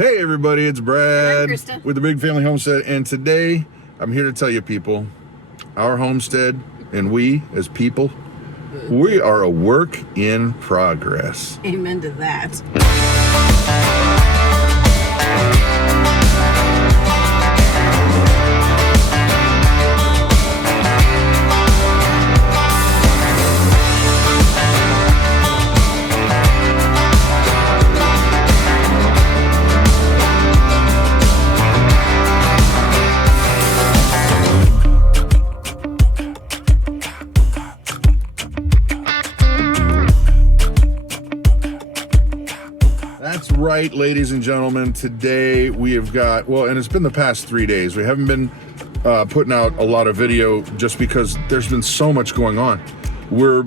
Hey everybody, it's Brad Christa. with the Big Family Homestead, and today I'm here to tell you people, our homestead and we as people, we are a work in progress. Amen to that. That's right, ladies and gentlemen. Today we have got, well, and it's been the past 3 days. We haven't been putting out a lot of video just because there's been so much going on. We're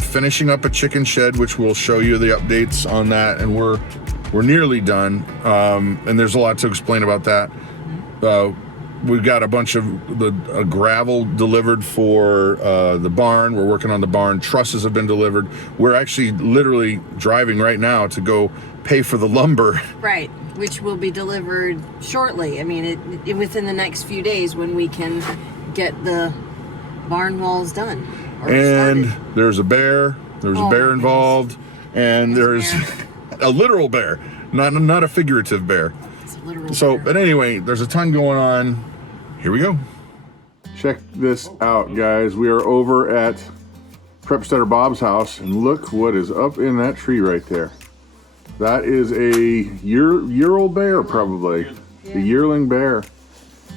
finishing up a chicken shed, which we'll show you the updates on that, and we're nearly done. And there's a lot to explain about that. We've got a bunch of gravel delivered for the barn. We're working on the barn. Trusses have been delivered. We're actually literally driving right now to go pay for the lumber. Right, which will be delivered shortly. I mean, within the next few days when we can get the barn walls done. And started. there's a bear. There's a bear involved. And there's a literal bear, not a figurative bear. So, but anyway, there's a ton going on. Here we go. Check this out, guys. We are over at Prepsteader Bob's house, and look what is up in that tree right there. That is a year-old bear, probably. The yearling bear.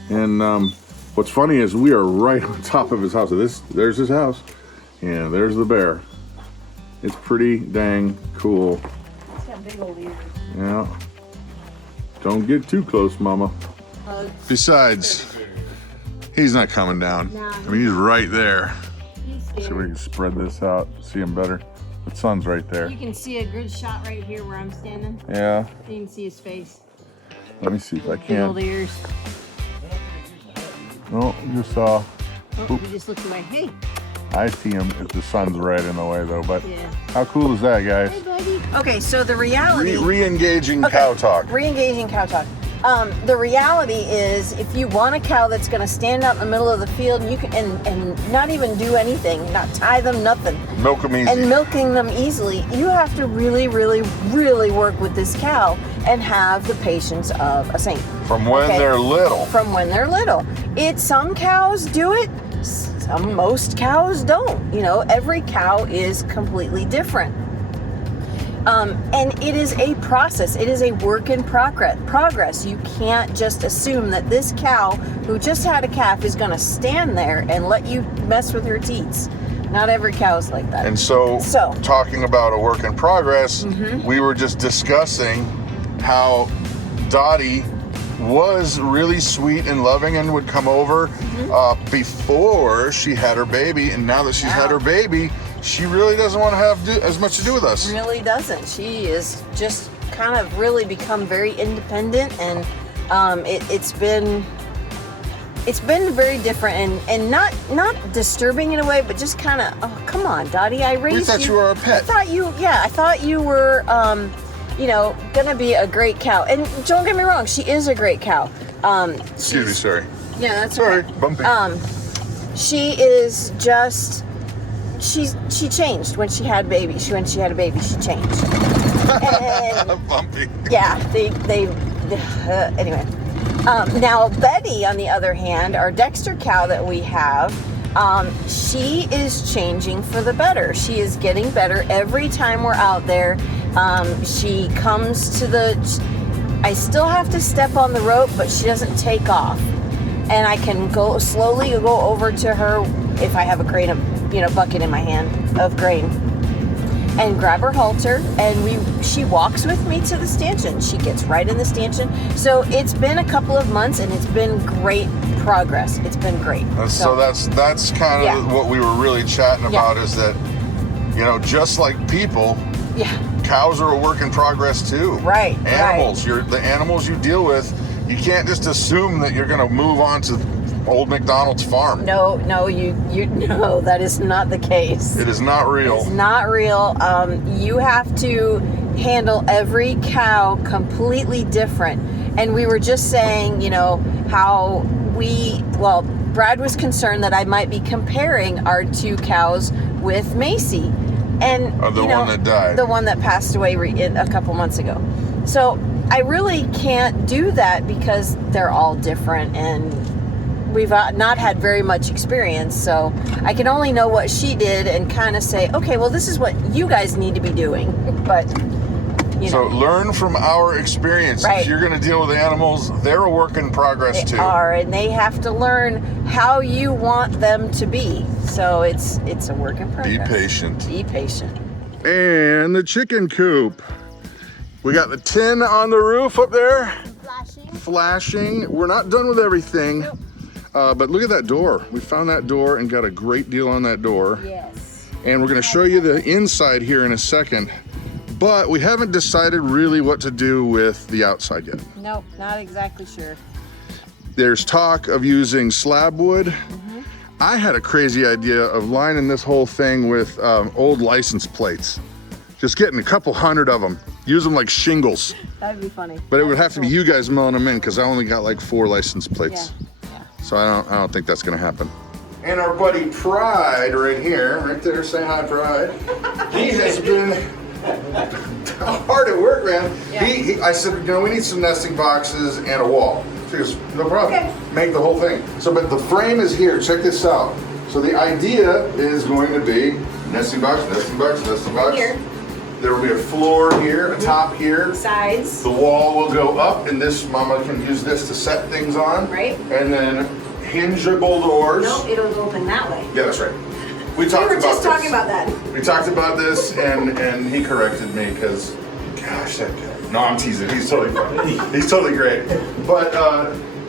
And what's funny is we are right on top of his house. There's his house, and there's the bear. It's pretty dang cool. It's got big old ears. Yeah. Don't get too close, Mama. Besides, he's not coming down. No. I mean, he's right there. He's See if we scary. can spread this out, see him better. The sun's right there. You can see a good shot right here where I'm standing. Yeah. You can see his face. Let me see if I Big old can. ears. Oh, you saw. Oh, he just looked away. Hey. I see him if the sun's right in the way, though. But Yeah. how cool is that, guys? Hey, buddy. Okay, so the reality. Re-engaging cow talk. Re-engaging cow talk. The reality is, if you want a cow that's going to stand out in the middle of the field, you can and not even do anything, not tie them, nothing, Milk them easy. and milking them easily, you have to really, really, really work with this cow and have the patience of a saint. From when Okay. they're little. From when they're little. Some cows do it. Most cows don't. You know, every cow is completely different. And it is a process. It is a work in progress. You can't just assume that this cow who just had a calf is going to stand there and let you mess with her teats. Not every cow is like that. And so talking about a work in progress, Mm-hmm. we were just discussing how Dottie was really sweet and loving and would come over before she had her baby, and now that she's had her baby, she really doesn't want to have as much to do with us. Really doesn't. She is just kind of really become very independent, and it's been very different and not disturbing in a way, but just kind of, oh, come on, Dottie, I raised you. We thought you were a pet. I thought you were gonna be a great cow. And don't get me wrong, she is a great cow. Excuse me, sorry. Yeah, that's Sorry, okay. bumpy. She is just, she changed when she had a baby. When she had a baby, she changed. And, Bumpy. yeah, anyway. Now Betty, on the other hand, our Dexter cow that we have, she is changing for the better. She is getting better every time we're out there. She comes to I still have to step on the rope, but she doesn't take off. And I can slowly go over to her if I have a grain of, bucket in my hand of grain, and grab her halter, and she walks with me to the stanchion. She gets right in the stanchion. So it's been a couple of months, and it's been great progress. It's been great. So that's kind of what we were really chatting about, is that, just like people, cows are a work in progress too. Right. Animals, the animals you deal with, you can't just assume that you're going to move on to old McDonald's farm. No, that is not the case. It is not real. It's not real. You have to handle every cow completely different. And we were just saying, you know, how Brad was concerned that I might be comparing our 2 cows with Macy. And the one that died. The one that passed away a couple months ago. So I really can't do that because they're all different and we've not had very much experience. So I can only know what she did and kind of say, okay, well, this is what you guys need to be doing. But, you know. So learn from our experience. Right. If you're going to deal with animals, they're a work in progress too. They are, and they have to learn how you want them to be. So it's a work in progress. Be patient. Be patient. And the chicken coop. We got the tin on the roof up there. Flashing. We're not done with everything. Nope. But look at that door. We found that door and got a great deal on that door. Yes. And we're going to show you the inside here in a second. But we haven't decided really what to do with the outside yet. Nope, not exactly sure. There's talk of using slab wood. I had a crazy idea of lining this whole thing with old license plates. Just getting a couple hundred of them. Use them like shingles. That'd be funny. But it would have to be you guys mowing them in because I only got like 4 license plates. Yeah. So I don't think that's gonna happen. And our buddy Pride right here, right there, say hi Pride. He has been hard at work, man. Yeah. I said, you know, we need some nesting boxes and a wall. She goes, no problem. Okay. Make the whole thing. So, but the frame is here. Check this out. So the idea is going to be nesting box, nesting box, nesting box. Here. There will be a floor here, a top here. Sides. The wall will go up, and this mama can use this to set things on. Right. And then hingeable doors. No, it'll open that way. Yeah, that's right. We were just talking about that. We talked about this, and he corrected me because, gosh, that guy. No, I'm teasing. He's totally fine. He's totally great. But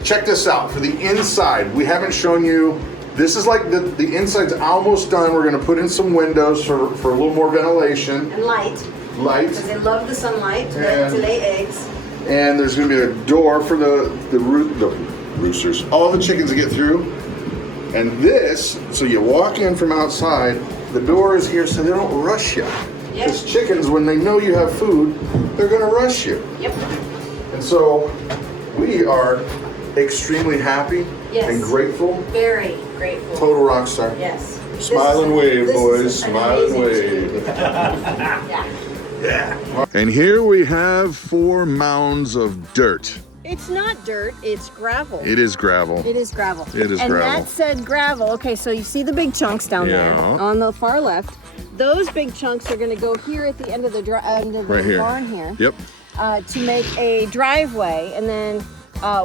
check this out. For the inside, we haven't shown you. This is like the inside's almost done. We're going to put in some windows for a little more ventilation. And light. Light. Because they love the sunlight to lay eggs. And there's going to be a door for the roosters. All the chickens to get through. And this, so you walk in from outside, the door is here so they don't rush you. Yep. Because chickens, when they know you have food, they're going to rush you. Yep. And so we are extremely happy and grateful. Very grateful. Total rock star. Yes. Smile and wave, boys. Smile and wave. Yeah. And here we have 4 mounds of dirt. It's not dirt, it's gravel. It is gravel. It is gravel. It is and gravel. And that said gravel. Okay, so you see the big chunks down there on the far left. Those big chunks are going to go here at the end of the barn here. Yep. To make a driveway, and then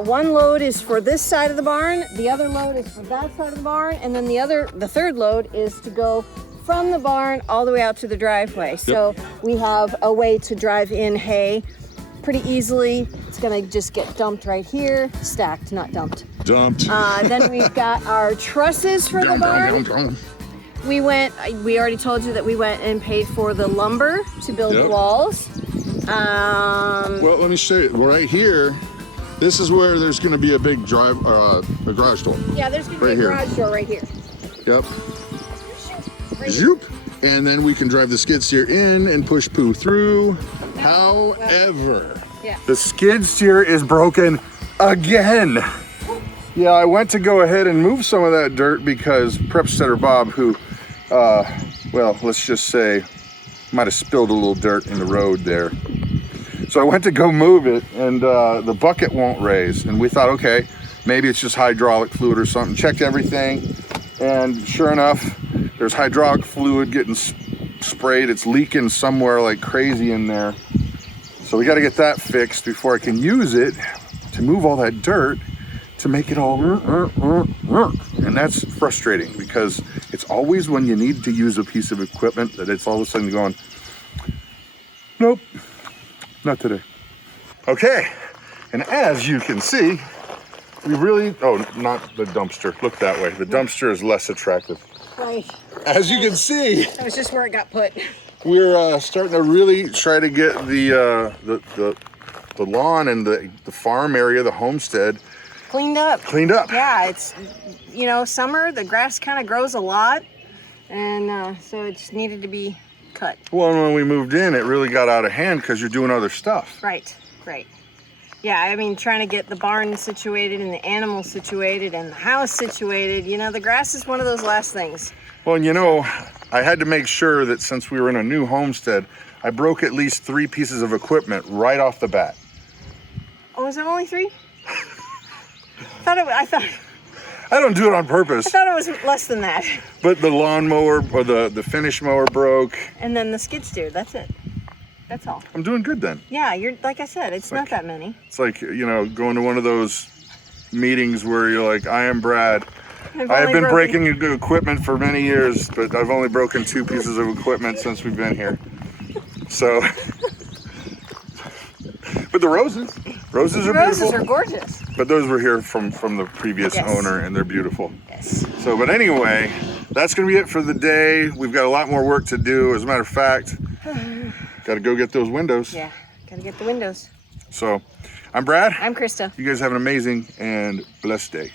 one load is for this side of the barn, the other load is for that side of the barn, and then the third load is to go from the barn all the way out to the driveway. Yep. So we have a way to drive in hay pretty easily. It's gonna just get dumped right here, stacked, not dumped. Dumped. Then we've got our trusses for the barn. We already told you that we went and paid for the lumber to build the walls. Well, let me show you. Right here, this is where there's going to be a big a garage door. Yeah, there's going to be a garage door right here. Yep. Zoop. And then we can drive the skid steer in and push poo through. However, the skid steer is broken again. Yeah, I went to go ahead and move some of that dirt because Prep Setter Bob, who, well, let's just say, might have spilled a little dirt in the road there. So I went to go move it, and the bucket won't raise. And we thought, okay, maybe it's just hydraulic fluid or something. Checked everything, and sure enough, there's hydraulic fluid getting sprayed. It's leaking somewhere like crazy in there. So we got to get that fixed before I can use it to move all that dirt to make it all, and that's frustrating because it's always when you need to use a piece of equipment that it's all of a sudden going, nope, not today. Okay, and as you can see, we really, not the dumpster, look that way. The dumpster is less attractive. Right. As you can see. That was just where it got put. We're starting to really try to get the lawn and the farm area, the homestead, cleaned up. Yeah, it's, summer, the grass kind of grows a lot. And so it just needed to be cut. Well, when we moved in, it really got out of hand because you're doing other stuff. Right. Yeah, I mean, trying to get the barn situated and the animals situated and the house situated, you know, the grass is one of those last things. Well, and you know, I had to make sure that since we were in a new homestead, I broke at least 3 pieces of equipment right off the bat. Oh, was it only 3? I don't do it on purpose. I thought it was less than that. But the lawnmower or the finish mower broke. And then the skid steer, that's it. That's all. I'm doing good then. Yeah, you're, like I said, it's not that many. It's like, you know, going to one of those meetings where you're like, I am Brad. I have been breaking equipment for many years, but I've only broken 2 pieces of equipment since we've been here. So, but the roses are beautiful. Roses are gorgeous. But those were here from the previous owner, and they're beautiful. Yes. So, but anyway, that's going to be it for the day. We've got a lot more work to do. As a matter of fact, got to go get those windows. Yeah, got to get the windows. So, I'm Brad. I'm Krista. You guys have an amazing and blessed day.